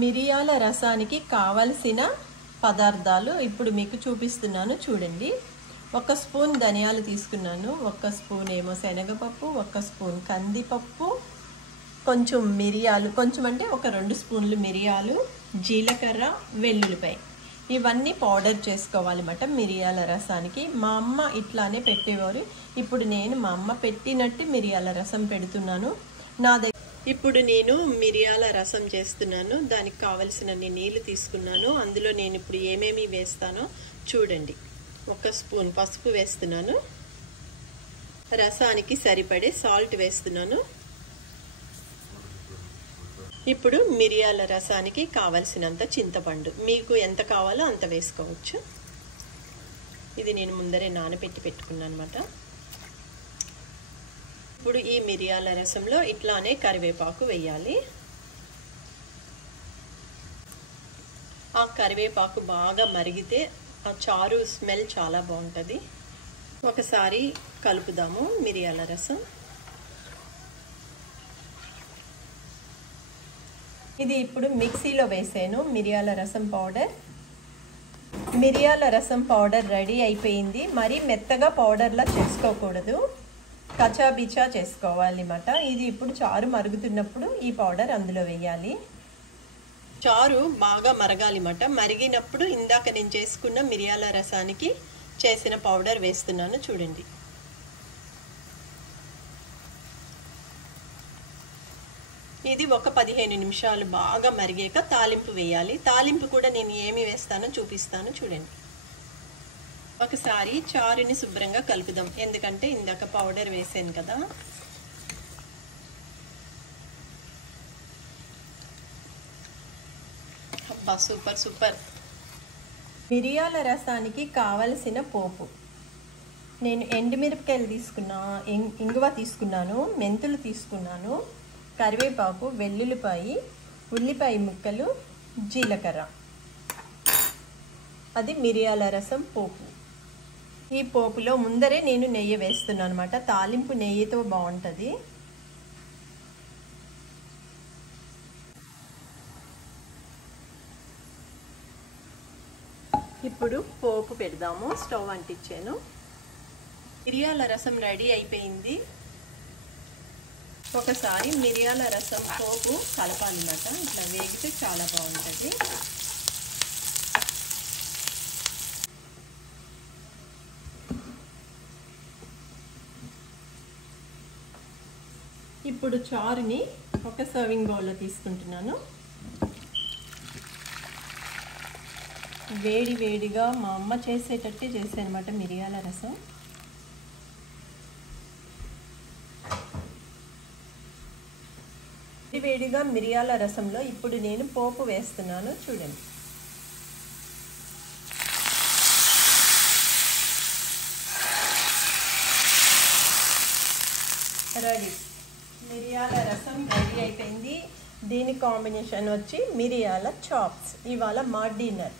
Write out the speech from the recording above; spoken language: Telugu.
మిరియాల రసానికి కావలసిన పదార్థాలు ఇప్పుడు మీకు చూపిస్తున్నాను చూడండి. 1 స్పూన్ ధనియాలు తీసుకున్నాను, 1 స్పూన్ ఏమో శనగపప్పు, 1 స్పూన్ కందిపప్పు, కొంచెం మిరియాలు, కొంచెం అంటే ఒక 2 స్పూన్లు మిరియాలు, జీలకర్ర, వెల్లుల్లిపాయ, ఇవన్నీ పౌడర్ చేసుకోవాలన్నమాట మిరియాల రసానికి. మా అమ్మ ఇట్లానే పెట్టేవారు. ఇప్పుడు నేను మా అమ్మ పెట్టినట్టు మిరియాల రసం పెడుతున్నాను. ఇప్పుడు నేను మిరియాల రసం చేస్తున్నాను. దానికి కావలసినన్ని నీళ్లు తీసుకున్నాను. అందులో నేను ఇప్పుడు ఏమేమి వేస్తానో చూడండి. 1 స్పూన్ పసుపు వేస్తున్నాను, రసానికి సరిపడే సాల్ట్ వేస్తున్నాను. ఇప్పుడు మిరియాల రసానికి కావలసినంత చింతపండు, మీకు ఎంత కావాలో అంత వేసుకోవచ్చు. ఇది నేను ముందరే నానబెట్టి పెట్టుకున్నాను అన్నమాట. ఇప్పుడు ఈ మిరియాల రసంలో ఇట్లానే కరివేపాకు వేయాలి. ఆ కరివేపాకు బాగా మరిగితే ఆ చారు స్మెల్ చాలా బాగుంటుంది. ఒకసారి కలుపుదాము మిరియాల రసం. ఇది ఇప్పుడు మిక్సీలో వేసాను మిరియాల రసం పౌడర్. మిరియాల రసం పౌడర్ రెడీ అయిపోయింది. మరీ మెత్తగా పౌడర్లా చేసుకోకూడదు, కచాబిచా చేసుకోవాలన్నమాట. ఇది ఇప్పుడు చారు మరుగుతున్నప్పుడు ఈ పౌడర్ అందులో వేయాలి. చారు బాగా మరగాలన్నమాట. మరిగినప్పుడు ఇందాక నేను చేసుకున్న మిరియాల రసానికి చేసిన పౌడర్ వేస్తున్నాను చూడండి. ఇది ఒక 15 నిమిషాలు బాగా మరిగాక తాలింపు వేయాలి. తాలింపు కూడా నేను ఏమి వేస్తానో చూపిస్తాను చూడండి. ఒకసారి చారుని శుభ్రంగా కలుపుదాం, ఎందుకంటే ఇందాక పౌడర్ వేసాను కదా. అబ్బా సూపర్ సూపర్. మిరియాల రసానికి కావలసిన పోపు నేను ఎండుమిరపకాయలు తీసుకున్నా, ఇంగువ తీసుకున్నాను, మెంతులు తీసుకున్నాను, కరివేపాకు, వెల్లుల్లిపాయ, ఉల్లిపాయ ముక్కలు, జీలకర్ర. అది మిరియాల రసం పోపు. ఈ పోపులో ముందరే నేను నెయ్యి వేస్తున్నాను అనమాట. తాలింపు నెయ్యితో బాగుంటుంది. ఇప్పుడు పోపు పెడదాము. స్టవ్ అంటించాను. మిరియాల రసం రెడీ అయిపోయింది. ఒకసారి మిరియాల రసం పోపు కలపాలన్నమాట. ఇట్లా వేగితే చాలా బాగుంటుంది. ఇప్పుడు చారుని ఒక సర్వింగ్ బౌల్లో తీసుకుంటున్నాను. వేడి వేడిగా మా అమ్మ చేసేటట్టే చేసానమాట మిరియాల రసం. వేడిగా మిరియాల రసంలో ఇప్పుడు నేను పోపు వేస్తున్నాను చూడండి. రెడీ, మిరియాల రసం రెడీ అయిపోయింది. దీని కాంబినేషన్ వచ్చి మిరియాల చాప్స్. ఇవాళ మా డిన్నర్.